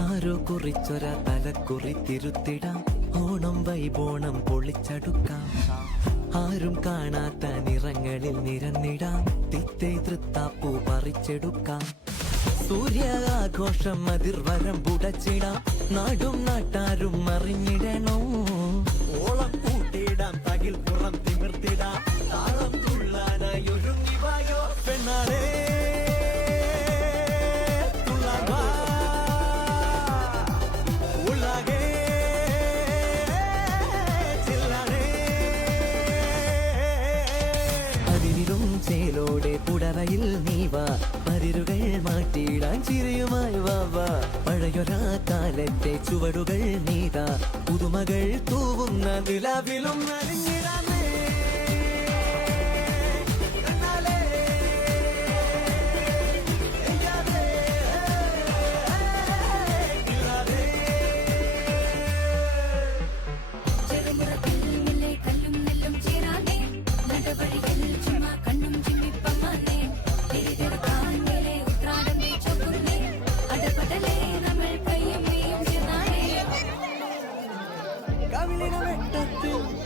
ആരോ കുറിച്ചൊര തലക്കുറി തിരുത്തിടാം, ഓണം വൈബോണം പൊളിച്ചടുക്കാം. ആരും കാണാത്ത നിറങ്ങളിൽ നിരന്നിടാം, തിത്തേ തൃത്താപ്പൂ പറിച്ചെടുക്കാം. സൂര്യാഘോഷം അതിർവരം പുടച്ചിടാം, നാടും നാട്ടാരും അറിഞ്ഞിടണോ. ഓളം കൂട്ടിയിടാം, തകിൽ പുറം തിമിർത്തിടാം, താളം തുള്ളാനായി ഒരുങ്ങി വായോ പെണ്ണാളേ. ചേലോടെ പുടവയിൽ നീവാ, പരിരുകൾ മാറ്റിയിടാൻ ചിരിയുമായി വാവാ. പഴയൊരാ കാലത്തെ ചുവടുകൾ നീതാ, പുതുമകൾ തൂവുന്ന നിലവിലും നലിഞ്ഞിടാൻ.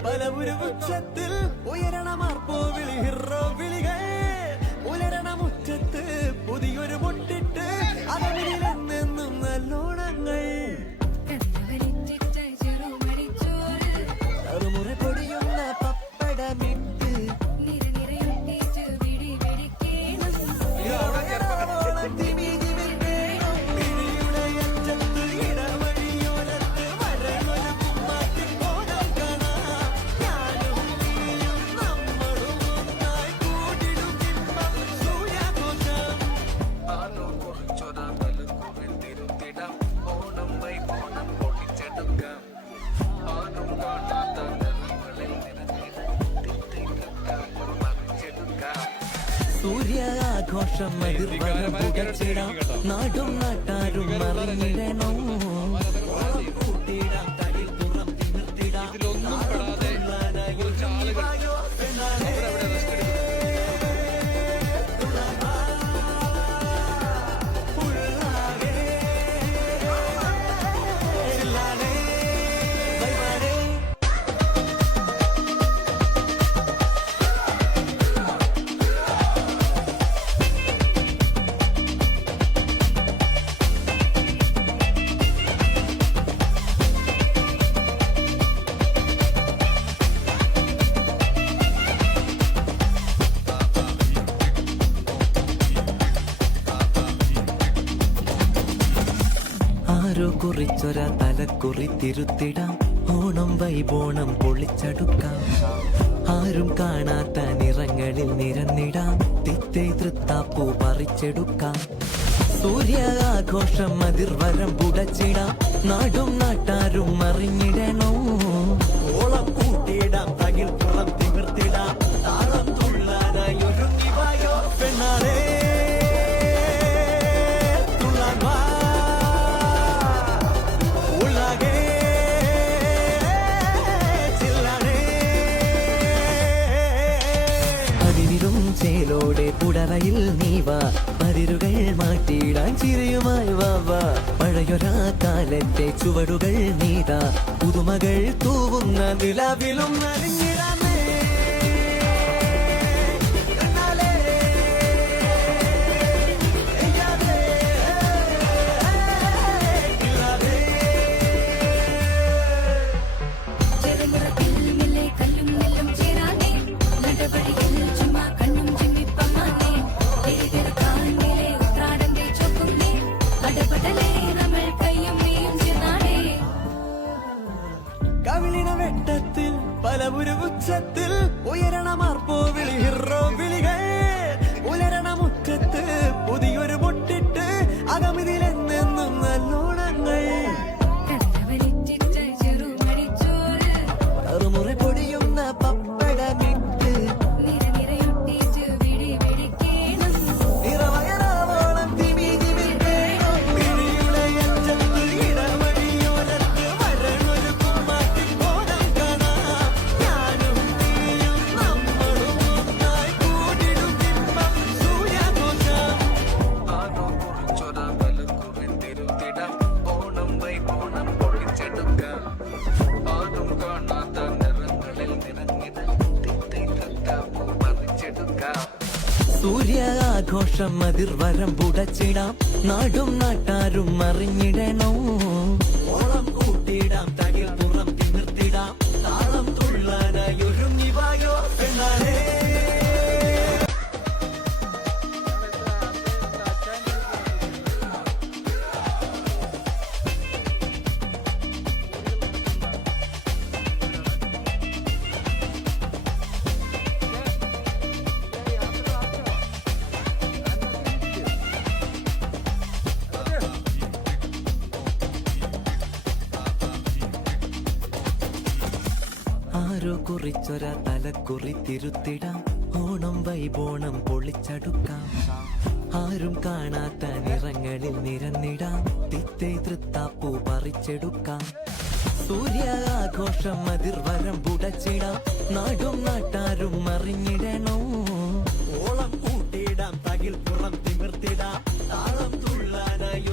പലപുര വൃക്ഷത്തിൽ ഉയരണമാർപ്പോ വിളി ഹിറോ വിളികൾ, ഉലരണമുറ്റത്ത് പുതിയൊരു മുട്ടിട്ട് അകവിലെന്നെന്നും നല്ലോണങ്ങൾ. അറുമുറ പൊടിയുന്ന പപ്പടമിട്ട് സൂര്യാഘോഷം അതിർവരം പുകച്ചിടാം, നാടും നാട്ടാരും അറിഞ്ഞിടണോ. കൂട്ടിയിടാം, തകിൽ പുറം തിമിർത്തിടാം, ആരോ കുറിച്ചൊര തലക്കുറി തിരുത്തിടാം, ഓണം വൈബോണം പൊളിച്ചടുക്കാം. ആരും കാണാത്ത നിറങ്ങളിൽ നിരന്നിടാം, തിത്തേ തൃത്താപ്പൂ പറിച്ചെടുക്കാം. സൂര്യാഘോഷം അതിർവരം പുടച്ചിടാം, നാടും നാട്ടാരും അറിഞ്ഞിടണോ. ഓളം കൂട്ടിയിടാം, തകിൽ പുറം തിമിർത്തിടാം, താളം തുള്ളാനായി ഒരുങ്ങി വായോ പെണ്ണാളേ. ചേലോടെ പുടവയിൽ നീവാ, പരിരുകൾ മാറ്റിയിടാൻ ചിരിയുമായി വാവാ. പഴയൊരു പുതുമയൊരാ കാലത്തെ ചുവടുകൾ നീതാ പുതുമകൾ തൂവുന്ന നിലവിലും നലിഞ്ഞിടാമേ എന്നാലേ എയ്യാതെ ഇല്ലാതെ ചെറുമുറത്തിൽ മില്ലെ കല്ലും നെല്ലും ചേരാനേ നടപടിയിൽ ചുമ്മാ കണ്ണും ചിമ്മിപ്പമാനേ തിരിതെടുക്കാനിലെ ഉത്രാടന്റെ ചൊക്കുന്നേ അടപടലേ നമ്മൾ കയ്യും നീയും ചേർന്നാടേ കവിളിന വെട്ടത്തിൽ പല ഉച്ചത്തിൽ ഉയരണമാർപ്പോ വിളി ഹിറോ വിളികൾ ഉലരണ മുറ്റത്ത് പുതിയൊരു മുട്ടിട്ട് അകമിതിലെന്നെന്നും നല്ലോണങ്ങൾ കടവരിച്ചിട്ട ചെറുമടിച്ചോറ് കറുമുറ പൊടിയുന്ന പപ്പടമിട്ട് നിരനിരയൊട്ടിച്ച് വിടി വിടിക്കേണം നിറവയറാവോളം തിമി തിമിർക്കേണം പിടിയുടെ അറ്റത്ത് ഇടവഴിയോരത്ത് വരണൊരു കുമ്മാട്ടിൻ കോലം കാണാം ഞാനും നീയും നമ്മളും ഒന്നായി കൂടിടും ബിംബം സൂര്യഘോഷം ആരോ കുറിച്ചൊരാ തലക്കുറിത്തിരുത്തിടാം ഓണം വൈകോണം പൊളിച്ചെടുക്കാം ആരും കാണാത്ത നിറങ്ങളിൽ നിറഞ്ഞിട തിത്തൈത്തപ്പൂ പറിച്ചെടുക്കാം സൂര്യ ആഘോഷം അതിർവരം പുടച്ചിടാം നാടും നാട്ടാരും അറിഞ്ഞിടണോ ഓളം കൂട്ടിയിടാം തകിൽ പുറം തിമിർത്തിടാം താളം തുള്ളാനായി ഒരുങ്ങി വായോ പെണ്ണാളേ ആരോ കുറിച്ചൊര തലക്കുറി തിരുത്തിടാം ഓണം വൈബോണം പൊളിച്ചടുക്കാം ആരും കാണാത്ത നിറങ്ങളിൽ നിരന്നിടാം തിത്തേ തൃത്താപ്പൂ പറിച്ചെടുക്കാം സൂര്യ ആഘോഷം അതിർവരം പുടച്ചിടാം നാടും നാട്ടാരും അറിഞ്ഞിടണോ ഓളം കൂട്ടിയിടാം തകിൽ പുറം തിമിർത്തിടാം താളം തുള്ളാനായി